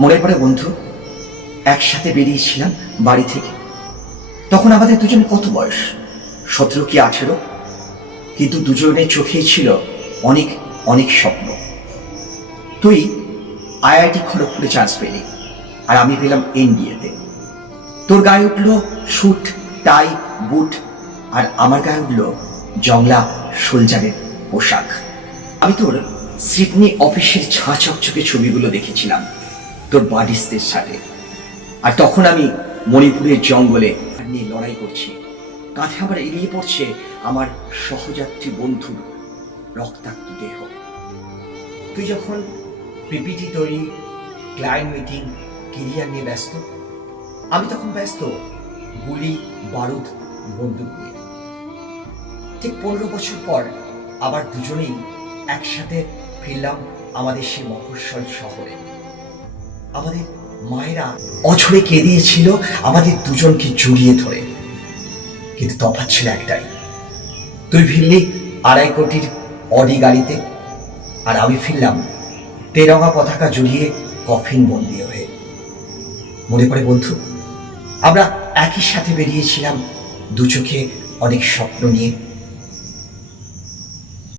মনে পড়ে বন্ধু, একসাথে বেরিয়েছিলাম বাড়ি থেকে। তখন আমাদের দুজনে কত বয়স? সতেরো কি আঠেরো? কিন্তু দুজনের চোখেই ছিল অনেক অনেক স্বপ্ন। তুই আইআইটি খড়গপুরে চান্স পেলি, আর আমি পেলাম এনডিএতে তোর গায়ে উঠল শুট টাই বুট আর আমার গায়ে উঠল জংলা সোলজারের পোশাক। আমি তোর সিডনি অফিসের ঝাঁ চকচকে ছবিগুলো দেখেছিলাম। তোর বাডিসদের সাথে। আর তখন আমি মণিপুরের জঙ্গলে নিয়ে লড়াই করছি। কাঁধে আমার এড়িয়ে পড়ছে আমার সহযাত্রী বন্ধুর রক্তাক্ত দেহ। তুই যখন পিপিটি তৈরি, ক্লায়েন্ট মিটিং, কেরিয়ার নিয়ে ব্যস্ত, আমি তখন ব্যস্ত গুলি, বারুদ, বন্দুক নিয়ে। ঠিক পনেরো বছর পর আবার দুজনেই একসাথে ফিরলাম আমাদের সেই মফস্বল শহরে। আমাদের মায়েরা অঝরে কেঁদিয়েছিল আমাদের দুজনকে জড়িয়ে ধরে। কিন্তু তফাৎ ছিল একটাই। তুই ফিরলি আড়াই কোটির অডি গাড়িতে, আর আমি ফিরলাম তেরঙা পতাকা জড়িয়ে কফিন বন্দি হয়ে। মনে পড়ে বন্ধু, আমরা একই সাথে বেরিয়েছিলাম, দু চোখে অনেক স্বপ্ন নিয়ে।